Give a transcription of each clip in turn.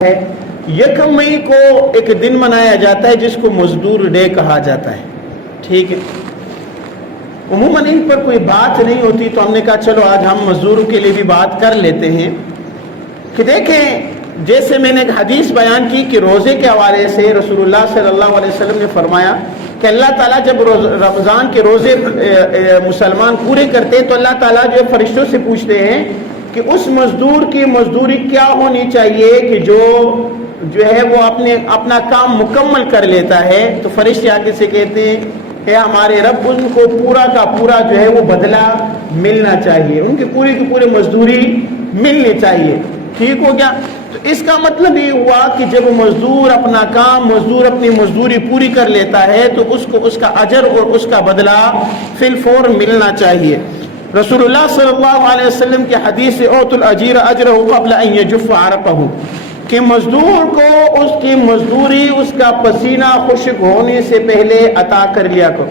ہے یکم مئی کو ایک دن منایا جاتا ہے جس کو مزدور ڈے کہا جاتا ہے. ٹھیک ہے, عموماً ان پر کوئی بات نہیں ہوتی تو ہم نے کہا چلو آج ہم مزدوروں کے لیے بھی بات کر لیتے ہیں کہ دیکھیں جیسے میں نے ایک حدیث بیان کی کہ روزے کے حوالے سے رسول اللہ صلی اللہ علیہ وسلم نے فرمایا کہ اللہ تعالیٰ جب رمضان کے روزے مسلمان پورے کرتے ہیں تو اللہ تعالیٰ جو فرشتوں سے پوچھتے ہیں کہ اس مزدور کی مزدوری کیا ہونی چاہیے کہ جو ہے وہ اپنا کام مکمل کر لیتا ہے. تو فرشتے آگے سے کہتے ہیں کہ ہمارے رب ان کو پورا کا پورا جو ہے وہ بدلہ ملنا چاہیے, ان کی پوری مزدوری ملنی چاہیے. ٹھیک ہو گیا. تو اس کا مطلب یہ ہوا کہ جب مزدور اپنا کام اپنی مزدوری پوری کر لیتا ہے تو اس کو اس کا اجر اور اس کا بدلہ فی الفور ملنا چاہیے. رسول اللہ صلی اللہ علیہ وسلم کی حدیث اوت الاجیر اجرہ قبل ان یجف عرقہ کہ مزدور کو اس کی مزدوری اس کا پسینہ خشک ہونے سے پہلے عطا کر لیا کرو.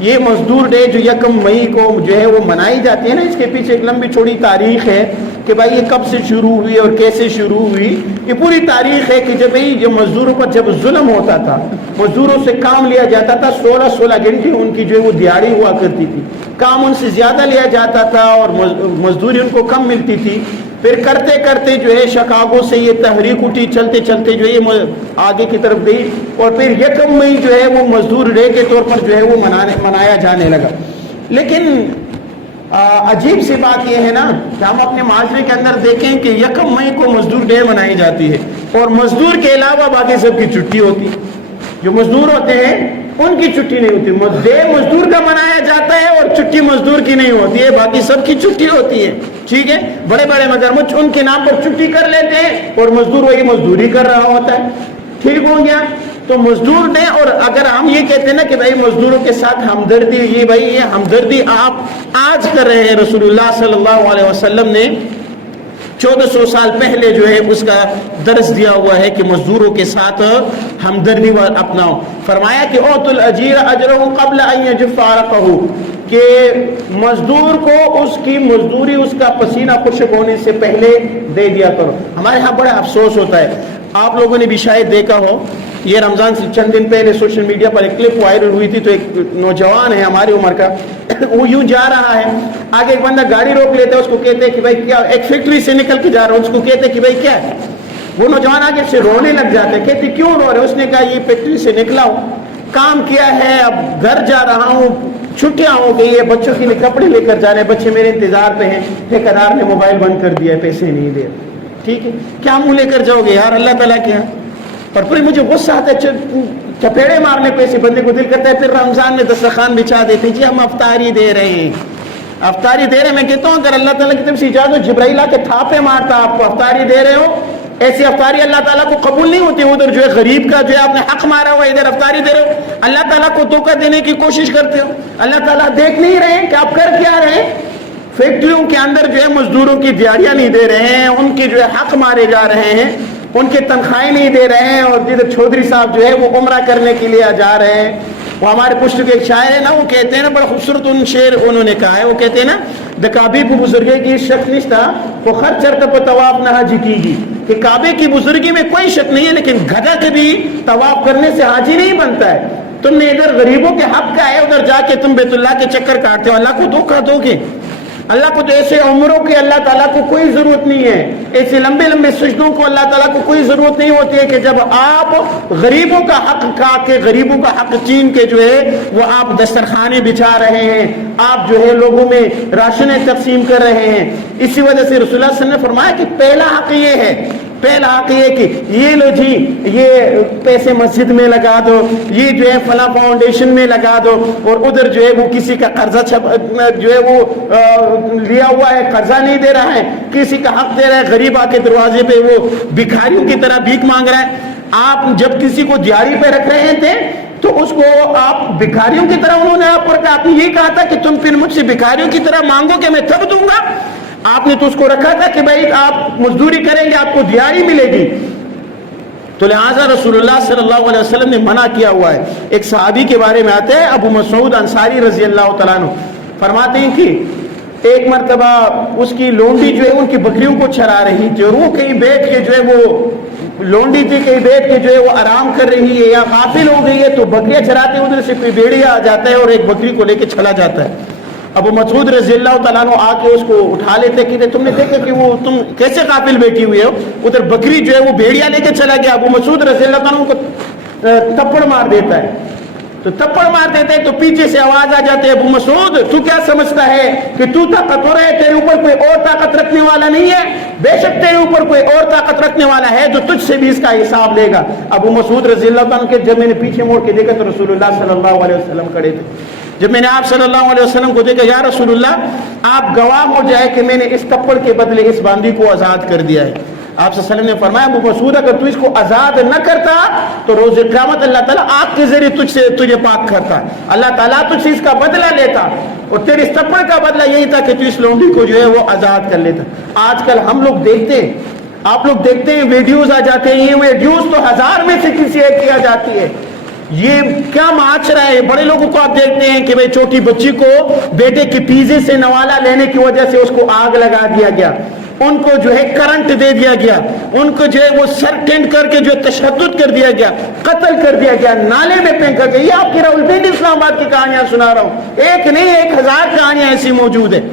یہ مزدور ڈے جو یکم مئی کو جو ہے وہ منائی جاتی ہے نا, اس کے پیچھے ایک لمبی چھوڑی تاریخ ہے کہ بھائی یہ کب سے شروع ہوئی اور کیسے شروع ہوئی. یہ پوری تاریخ ہے کہ جب مزدوروں پر جب ظلم ہوتا تھا, مزدوروں سے کام لیا جاتا تھا, 16 گھنٹے ان کی جو ہے وہ دیہاڑی ہوا کرتی تھی, کام ان سے زیادہ لیا جاتا تھا اور مزدوری ان کو کم ملتی تھی. پھر کرتے کرتے جو ہے شکاگو سے یہ تحریک اٹھی, چلتے چلتے جو یہ آگے کی طرف گئی اور پھر یکم مئی جو ہے وہ مزدور ڈے کے طور پر جو ہے وہ منایا جانے لگا. لیکن عجیب سی بات یہ ہے نا کہ ہم اپنے معاشرے کے اندر دیکھیں کہ یکم مئی کو مزدور ڈے منائی جاتی ہے اور مزدور کے علاوہ باقی سب کی چھٹی ہوتی. جو مزدور ہوتے ہیں ان کی چھٹی نہیں ہوتی. ڈے مزدور کا منایا جاتا ہے اور چھٹی مزدور کی نہیں ہوتی ہے, باقی سب کی چھٹی ہوتی ہے. ٹھیک ہے, بڑے بڑے مگرمچھ ان کے نام پر چھٹی کر لیتے ہیں اور مزدور وہی مزدوری کر رہا ہوتا ہے. ٹھیک ہو گیا. تو مزدور نے, اور اگر ہم یہ کہتے ہیں نا کہ بھائی مزدوروں کے ساتھ ہمدردی, یہ ہمدردی آپ آج کر رہے ہیں. رسول اللہ صلی اللہ علیہ وسلم نے 1400 سال پہلے جو ہے اس کا درس دیا ہوا ہے کہ مزدوروں کے ساتھ ہمدردی اپناؤ. فرمایا کہ اوت الاجیر اجرہ قبل ان یجف عرقہ کہ مزدور کو اس کی مزدوری اس کا پسینہ خشک ہونے سے پہلے دے دیا کرو. ہمارے ہاں بڑا افسوس ہوتا ہے, آپ لوگوں نے بھی شاید دیکھا ہو, یہ رمضان سے چند دن پہلے سوشل میڈیا پر ایک کلپ وائرل ہوئی تھی. تو ایک نوجوان ہے ہماری عمر کا, وہ یوں جا رہا ہے, آگے ایک بندہ گاڑی روک لیتا ہے, اس کو کہتے ہیں کہ بھائی کیا, ایک فیکٹری سے نکل کے جا رہا ہے, اس کو کہتے ہیں کہ بھائی کیا ہے. وہ نوجوان آگے سے رونے لگ جاتے ہیں, کہتے کیوں رو رہے. اس نے کہا یہ فیکٹری سے نکلا ہوں, کام کیا ہے, اب گھر جا رہا ہوں, چھٹیاں ہو گئی ہے, بچوں کے لیے کپڑے لے کر جا رہے ہیں, بچے میرے انتظار پہ ہیں, ٹھیکیدار نے موبائل بند کر دیا ہے, پیسے نہیں دے. ٹھیک ہے, کیا منہ لے کر جاؤ گے یار اللہ تعالیٰ کے یہاں. اور پھر مجھے غصہ آتا ہے, چپیڑے مارنے پہ بندے کو دل کرتا ہے. پھر رمضان میں دسترخوان بچھا دیتے ہیں, جی ہم افطاری دے رہے ہیں, افطاری دے رہے ہیں. میں کہتا ہوں اگر اللہ تعالیٰ کی طرف سے اجازت جبرائیل آ کے تھاپے مارتا آپ کو افطاری دے رہے ہو, ایسی افطاری اللہ تعالیٰ کو قبول نہیں ہوتی. ادھر جو ہے غریب کا جو ہے آپ نے حق مارا ہوا, ادھر افطاری دے رہے ہو, اللہ تعالیٰ کو دھوکہ دینے کی کوشش کرتے ہو. اللہ تعالیٰ دیکھ نہیں رہے کہ آپ کر کیا رہے ہیں. فیکٹریوں کے اندر جو ہے مزدوروں کی دیہاڑیاں نہیں دے رہے ہیں, ان کے جو ہے حق مارے جا رہے ہیں, ان کے تنخواہیں نہیں دے رہے ہیں. اور جدھر چودھری صاحب جو ہے وہ عمرہ کرنے کے لیے جا رہے ہیں. وہ ہمارے پشت کے ایک شاعر ہے نا, وہ کہتے ہیں نا, بڑا خوبصورت ان شعر انہوں نے کہا ہے, وہ کہتے ہیں نا دا کعبے کو بزرگی کی شک نہیں تھا وہ خر چرتا پہ طواف نہ حاجی کی گی, کہ کعبے کی بزرگی میں کوئی شک نہیں ہے, لیکن گدھا کبھی طواف کرنے سے حاجی نہیں بنتا ہے. تم نے ادھر غریبوں کے حق کا ہے, ادھر جا کے تم بیت اللہ کے چکر کاٹتے ہو, اللہ کو دھوکہ دو گے. اللہ کو تو ایسے عمروں کی اللہ تعالیٰ کو کوئی ضرورت نہیں ہے, ایسے لمبے لمبے سجدوں کو اللہ تعالیٰ کو کوئی ضرورت نہیں ہوتی ہے کہ جب آپ غریبوں کا حق کھا کے, غریبوں کا حق چین کے جو ہے وہ آپ دسترخوانے بچھا رہے ہیں, آپ جو ہے لوگوں میں راشنیں تقسیم کر رہے ہیں. اسی وجہ سے رسول اللہ صلی اللہ علیہ وسلم نے فرمایا کہ پہلا حق یہ ہے, پہلا حق یہ کہ یہ لو جی یہ پیسے مسجد میں لگا دو, یہ جو ہے فلاں فاؤنڈیشن میں لگا دو, اور ادھر جو ہے وہ کسی کا قرضہ جو ہے وہ لیا ہوا ہے, قرضہ نہیں دے رہا ہے, کسی کا حق دے رہا ہے, غریب آ کے دروازے پہ وہ بھکاریوں کی طرح بھیک مانگ رہا ہے. آپ جب کسی کو دیہاڑی پہ رکھ رہے تھے تو اس کو آپ بھکاریوں کی طرح, انہوں نے آپ پر کہا, آپ نے یہ کہا تھا کہ تم پھر مجھ سے بھکاریوں کی طرح مانگو کہ میں تب دوں گا. آپ نے تو اس کو رکھا تھا کہ بھائی آپ مزدوری کریں گے آپ کو دیہاڑی ملے گی. تو لہٰذا رسول اللہ صلی اللہ علیہ وسلم نے منع کیا ہوا ہے. ایک صحابی کے بارے میں آتے ہیں, ابو مسعود انصاری رضی اللہ تعالیٰ عنہ, فرماتے ہیں کہ ایک مرتبہ اس کی لونڈی جو ہے ان کی بکریوں کو چرا رہی تھی, اور وہ کہیں بیٹھ کے جو ہے وہ لونڈی تھی کہیں بیٹھ کے جو ہے وہ آرام کر رہی ہے یا غافل ہو گئی ہے تو بکریاں چراتے ہیں، ادھر سے کوئی بھیڑیا آ جاتا ہے اور ایک بکری کو لے کے چلا جاتا ہے. ابو مسعود رضی اللہ تعالیٰ عنہ آ کے اس کو اٹھا لیتے کہ تم نے دیکھا کہ وہ تم کیسے غافل بیٹھی ہوئی ہو، ادھر بکری جو ہے وہ بھیڑیا لے کے چلا گیا. ابو مسعود رضی اللہ تعالیٰ عنہ کو تپڑ مار دیتا ہے، تو تپڑ مار دیتے ہیں تو پیچھے سے آواز آ جاتی ہے، ابو مسعود تو کیا سمجھتا ہے کہ تو طاقتور ہے، تیرے اوپر کوئی اور طاقت رکھنے والا نہیں ہے؟ بے شک تیرے اوپر کوئی اور طاقت رکھنے والا ہے جو تجھ سے بھی اس کا حساب لے گا. ابو مسعود رضی اللہ عنہ کے جب میں نے پیچھے موڑ کے دیکھا تو رسول اللہ صلی اللہ علیہ وسلم کھڑے تھے. جب میں نے آپ صلی اللہ علیہ وسلم کو دیکھا، یا رسول اللہ آپ گواہ ہو جائے کہ میں نے اس تپڑ کے بدلے اس باندی کو آزاد کر دیا ہے. آپ صلی اللہ علیہ وسلم نے فرمایا، ابو مسعود اگر تو اس کو آزاد نہ کرتا تو روز قیامت اللہ تعالیٰ آگ کے ذریعے تجھے پاک کرتا، اللہ تعالیٰ تجھ سے اس کا بدلہ لیتا، اور تیرے اس تپڑ کا بدلہ یہی تھا کہ تو اس لونڈی کو جو ہے وہ آزاد کر لیتا. آج کل ہم لوگ دیکھتے ہیں، آپ لوگ دیکھتے ہیں ویڈیوز آ جاتے ہیں، یہ ویڈیوز تو 1000 میں سے کسی ایک کی آ جاتی ہے. یہ کیا معاشرہ ہے؟ بڑے لوگوں کو آپ دیکھتے ہیں کہ بھئی چھوٹی بچی کو بیٹے کے پیزے سے نوالا لینے کی وجہ سے اس کو آگ لگا دیا گیا، ان کو جو ہے کرنٹ دے دیا گیا، ان کو جو ہے وہ سر ٹینڈ کر کے جو ہے تشدد کر دیا گیا، قتل کر دیا گیا، نالے میں پھینکا گیا. یہ آپ کی راولپنڈی اسلام آباد کی کہانیاں سنا رہا ہوں، ایک نہیں 1000 کہانیاں ایسی موجود ہیں.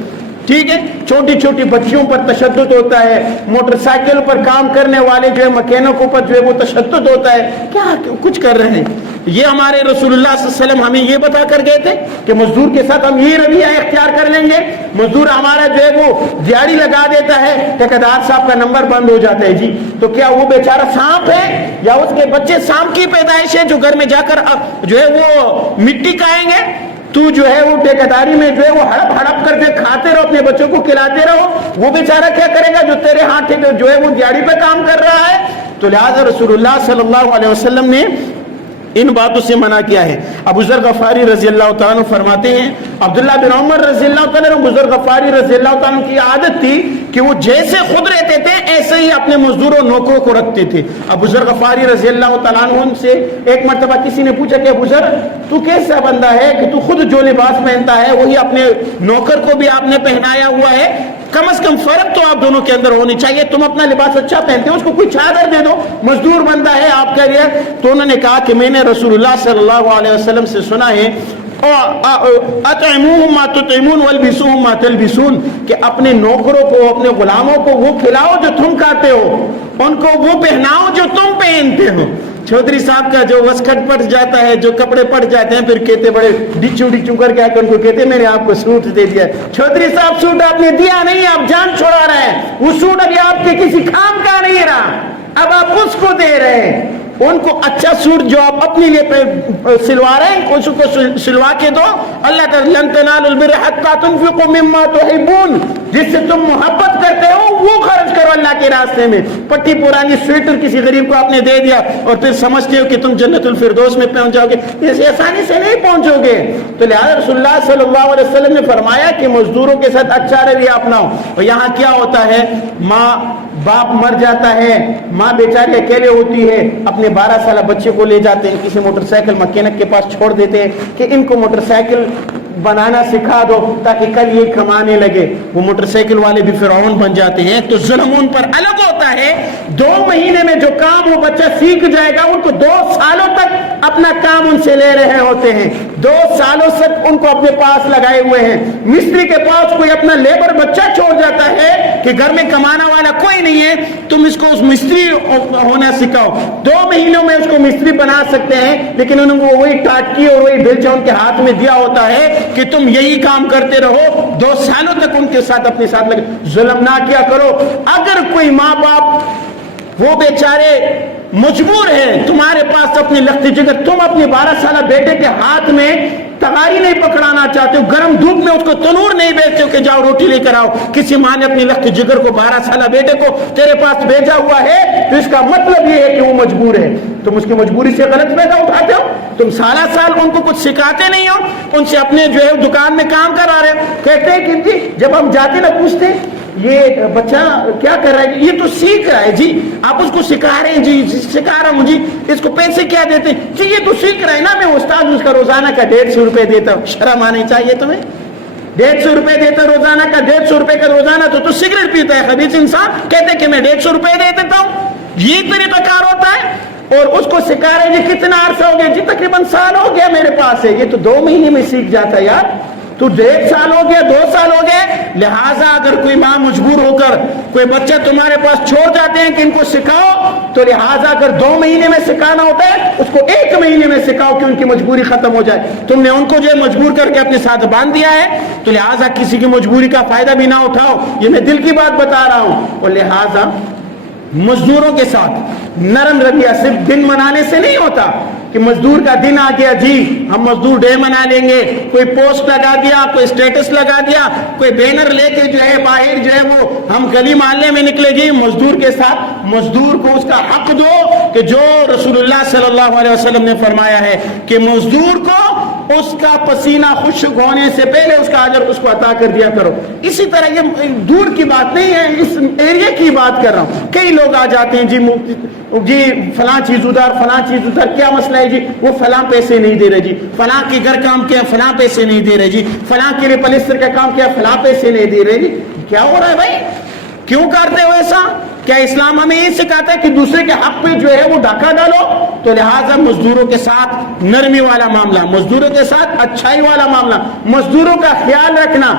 ٹھیک ہے، چھوٹی چھوٹی بچیوں پر تشدد ہوتا ہے، موٹر سائیکل پر کام کرنے والے جو ہے مکینکوں پر جو ہے وہ تشدد ہوتا ہے. کیا کچھ کر رہے ہیں؟ یہ ہمارے رسول اللہ صلی اللہ علیہ وسلم ہمیں یہ بتا کر گئے تھے کہ مزدور کے ساتھ ہم یہ رویہ اختیار کر لیں گے. مزدور ہمارا جو ہے وہ دیہڑی لگا دیتا ہے، ٹھیکیدار صاحب کا نمبر بند ہو جاتا ہے. جی تو کیا وہ بیچارہ سانپ ہے یا اس کے بچے سانپ کی پیدائش ہے جو گھر میں جا کر جو ہے وہ مٹی کھائیں گے؟ تو جو ہے وہ ٹھیکیداری میں جو ہے وہ ہڑپ ہڑپ کر کے کھاتے رہو، اپنے بچوں کو کھلاتے رہو. وہ بیچارہ کیا کرے گا جو تیرے ہاتھ جو ہے وہ دیہڑی پہ کام کر رہا ہے؟ تو لہٰذا رسول اللہ صلی اللہ علیہ وسلم نے ان باتوں سے منع کیا ہے. ابو ذر غفاری رضی اللہ تعالیٰ عنہ فرماتے ہیں، عبداللہ بن عمر رضی اللہ تعالیٰ عنہ، ابو ذر غفاری رضی اللہ تعالیٰ عنہ کی عادت تھی کہ وہ جیسے خود رہتے تھے ایسے ہی اپنے مزدوروں نوکروں کو رکھتے تھے. ابو ذر غفاری رضی اللہ تعالیٰ عنہ سے ایک مرتبہ کسی نے پوچھا کہ ابو ذر تو کیسا بندہ ہے کہ تو خود جو لباس پہنتا ہے وہی اپنے نوکر کو بھی آپ نے پہنایا ہوا ہے، کم از کم فرق تو آپ دونوں کے اندر ہونی چاہیے، تم اپنا لباس اچھا پہنتے ہو، اس کو کوئی چادر دے دو، مزدور بندہ ہے آپ کے لیے. تو انہوں نے کہا کہ میں نے رسول اللہ صلی اللہ علیہ وسلم سے سنا ہے اطعموہم ما تطعمون والبسوہم ما تلبسون، کہ اپنے نوکروں کو، اپنے غلاموں کو وہ کھلاؤ جو تم کھاتے ہو، ان کو وہ پہناؤ جو تم پہنتے ہو. چودھری صاحب کا جو وسکٹ پڑ جاتا ہے، جو کپڑے پڑ جاتے ہیں، پھر کہتے بڑے ڈچو ڈچو کر کے ان کو کہتے میں نے آپ کو سوٹ دے دیا. چودھری صاحب سوٹ آپ نے دیا نہیں، آپ جان چھوڑا رہے ہیں، وہ سوٹ ابھی آپ کے کسی کام کا نہیں رہا، اب آپ اس کو دے رہے ہیں. ان کو اچھا سوٹ جو آپ اپنے لیے سلوا رہے ہیں اس کو سلوا کے دو. اللہ تعالیٰ لن تنالوا البر حتى تنفقوا مما تحبون، جس سے تم محبت کرتے ہو وہ خرچ کرو اللہ کے راستے میں. پٹی پرانی سویٹر کسی غریب کو آپ نے دے دیا اور پھر سمجھتے ہو کہ تم جنت الفردوس میں پہنچ جاؤ گے، اس آسانی سے نہیں پہنچو گے. تو لہٰذا رسول اللہ صلی اللہ علیہ وسلم نے فرمایا کہ مزدوروں کے ساتھ اچھا رویہ اپناؤ. اور یہاں کیا ہوتا ہے، ماں باپ مر جاتا ہے، ماں بیچاری اکیلے ہوتی ہے، اپنے 12 سالہ بچے کو لے جاتے ہیں کسی موٹر سائیکل مکینک کے پاس چھوڑ دیتے ہیں کہ ان کو موٹر سائیکل بنانا سکھا دو تاکہ کل یہ کمانے لگے. وہ موٹر سائیکل والے بھی فرعون بن جاتے ہیں. تو ظلم ان پر الگ ہوتا ہے. 2 مہینے میں جو کام وہ بچہ سیکھ جائے گا، ان کو 2 سالوں تک اپنا کام ان سے لے رہے ہوتے ہیں. 2 سالوں تک ان کو اپنے پاس لگائے ہوئے ہیں. مستری کے پاس کوئی اپنا لیبر بچہ چھوڑ جاتا ہے کہ گھر میں کمانا والا کوئی نہیں ہے، تم اس کو اس مستری ہونا سکھاؤ. 2 مہینوں میں اس کو مستری بنا سکتے ہیں، لیکن انہوں کو وہی ٹاٹکی اور وہی بیلچا ان کے ہاتھ میں دیا ہوتا ہے کہ تم یہی کام کرتے رہو. 2 سالوں تک ان کے ساتھ اپنے ساتھ لگے. ظلم نہ کیا کرو. اگر کوئی ماں باپ وہ بیچارے مجبور ہیں، تمہارے پاس اپنی لخت جگر، تم اپنے 12 سالہ بیٹے کے ہاتھ میں تغاری نہیں پکڑانا چاہتے ہو، گرم دھوپ میں اس کو تنور نہیں بیچتے ہو کہ جاؤ روٹی لے کر آؤ. کسی ماں نے اپنی لخت جگر کو 12 سالہ بیٹے کو تیرے پاس بھیجا ہوا ہے، تو اس کا مطلب یہ ہے کہ وہ مجبور ہے. تم اس کی مجبوری سے غلط فائدہ اٹھاتے ہو. تم سالہ سال ان کو کچھ سکھاتے نہیں ہو، ان سے اپنے جو ہے دکان میں کام کرا رہے ہو. کہتے ہیں کہ جی جب ہم جاتے نا پوچھتے یہ بچہ کیا کر رہا ہے، یہ تو سیکھ رہا ہے جی، آپ اس کو سکھا رہے ہیں جی، سکھا رہا ہوں جی، اس کو پیسے کیا دیتے ہیں جی، یہ تو سیکھ رہا ہے نا، میں استاد اس کا روزانہ کا 150 روپے دیتا ہوں. شرم آنی چاہیے تمہیں. 150 روپے دیتا روزانہ کا، 150 روپے کا روزانہ تو سگریٹ پیتا ہے خبیث انسان. کہتے کہ میں 150 روپے دے دیتا ہوں. یہ طریقہ کار ہوتا ہے، اور اس کو سکھا رہے جی کتنا عرصہ ہو گیا، جی تقریباً سال ہو گیا میرے پاس ہے، یہ تو 2 مہینے میں سیکھ جاتا ہے یار، تو 1 سال ہو گیا، 2 سال ہو گئے۔ لہٰذا اگر کوئی ماں مجبور ہو کر کوئی بچہ تمہارے پاس چھوڑ جاتے ہیں کہ ان کو سکھاؤ، تو لہٰذا اگر 2 مہینے میں سکھانا ہوتا ہے اس کو 1 مہینے میں سکھاؤ کہ ان کی مجبوری ختم ہو جائے۔ تم نے ان کو جو مجبور کر کے اپنے ساتھ باندھ دیا ہے، تو لہٰذا کسی کی مجبوری کا فائدہ بھی نہ اٹھاؤ، یہ میں دل کی بات بتا رہا ہوں۔ اور لہٰذا مزدوروں کے ساتھ نرم رویہ صرف دن منانے سے نہیں ہوتا کہ مزدور کا دن آ گیا جی ہم مزدور ڈے منا لیں گے، کوئی پوسٹ لگا دیا، کوئی اسٹیٹس لگا دیا، کوئی بینر لے کے جو ہے باہر جو ہے وہ ہم گلی محلے میں نکلے جی مزدور کے ساتھ۔ مزدور کو اس کا حق دو کہ جو رسول اللہ صلی اللہ علیہ وسلم نے فرمایا ہے کہ مزدور کو اس کا پسینہ خشک ہونے سے پہلے اس کا اجر اس کو عطا کر دیا کرو۔ اسی طرح یہ دور کی بات نہیں ہے، اس ایریا کی بات کر رہا ہوں۔ کئی لوگ آ جاتے ہیں جی فلاں چیز ادھر، فلاں چیز ادھر، کیا مسئلہ ہے جی؟ وہ فلاں پیسے نہیں دے رہے جی، فلاں کے گھر کام کیا فلاں پیسے نہیں دے رہے جی، فلاں کے لیے پلستر کا کام کیا فلاں پیسے نہیں دے رہے جی۔ کیا ہو رہا ہے بھائی؟ کیوں کرتے ہو ایسا؟ کیا اسلام ہمیں یہ سکھاتا ہے کہ دوسرے کے حق پہ جو ہے وہ ڈاکہ ڈالو؟ تو لہٰذا مزدوروں کے ساتھ نرمی والا معاملہ، مزدوروں کے ساتھ اچھائی والا معاملہ، مزدوروں کا خیال رکھنا۔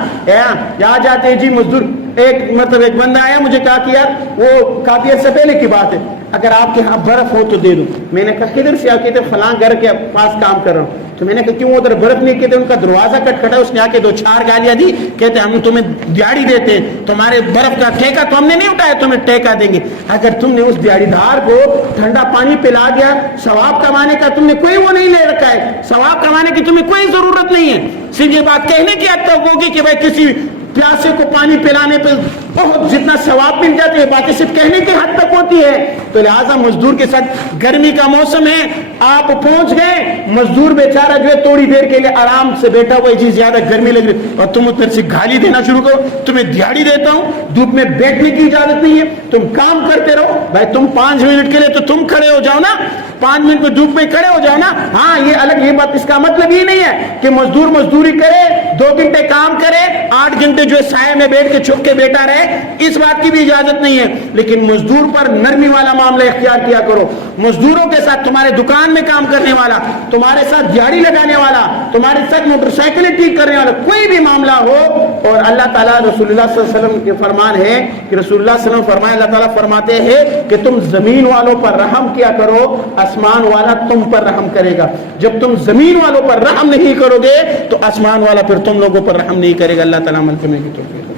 آ جاتے ہیں جی مزدور، ایک بندہ آیا مجھے کہا کہ یار وہ کافی عرصے پہلے کی بات ہے، اگر آپ کے ہاں برف ہو تو دے دو۔ میں نے کہا کدھر سے؟ آپ کہتے فلاں گھر کے پاس کام کر رہا ہوں۔ تو میں نے کہا کیوں ادھر برف نہیں؟ کہتے ان کا دروازہ کھٹکھٹا، اس نے آ کے 2-4 گالیاں دی، کہتے ہم تمہیں دیہڑی دیتے ہیں، تمہارے برف کا ٹھیکہ تو ہم نے نہیں اٹھایا، تمہیں ٹھیکہ دیں گے۔ اگر تم نے اس دیہڑی دار کو ٹھنڈا پانی پلا دیا، ثواب کمانے کا تم نے کوئی وہ نہیں لے رکھا ہے، ثواب کمانے کی تمہیں کوئی ضرورت نہیں ہے، صرف یہ بات کہنے کی حد تک ہوگی کہ بھائی کسی پیاسے کو پانی پلانے پہ بہت جتنا ثواب مل جاتی ہے، باقی صرف کہنے کی حد تک ہوتی ہے۔ تو لہٰذا مزدور کے ساتھ گرمی کا موسم ہے، آپ پہنچ گئے، مزدور بیچارہ جو ہے تھوڑی دیر کے لیے آرام سے بیٹھا ہوا ہے جی زیادہ گرمی لگ رہی، اور تم ادھر سے گالی دینا شروع کرو، تمہیں دیہڑی دیتا ہوں، دھوپ میں بیٹھنے کی اجازت نہیں ہے، تم کام کرتے رہو۔ بھائی تم 5 منٹ کے لیے تو تم کھڑے ہو جاؤ نا، 5 منٹ میں دھوپ میں کھڑے ہو جاؤ نا۔ ہاں یہ الگ، یہ بات، اس کا مطلب یہ نہیں ہے کہ مزدور مزدوری کرے، 2 گھنٹے کام کرے، 8 گھنٹے جو ہے سائے میں بیٹھ کے چھپ کے بیٹھا رہے، اس بات کی بھی اجازت نہیں ہے۔ لیکن مزدور پر نرمی والا معاملہ اختیار کیا کرو۔ مزدوروں کے ساتھ، تمہارے دکان میں کام کرنے والا، تمہارے ساتھ دیہڑی لگانے والا، تمہارے ساتھ موٹر سائیکلیں ٹھیک کرنے والا، کوئی بھی معاملہ ہو، اور اللہ تعالیٰ رسول اللہ صلی اللہ علیہ وسلم کے فرمان ہے کہ رسول اللہ صلی اللہ علیہ وسلم فرمائے، اللہ تعالیٰ فرماتے ہیں کہ تم زمین والوں پر رحم کیا کرو، آسمان والا تم پر رحم کرے گا۔ جب تم زمین والوں پر رحم نہیں کرو گے تو آسمان والا پھر تم لوگوں پر رحم نہیں کرے گا۔ اللہ تعالیٰ عمل کرنے کی توفیق۔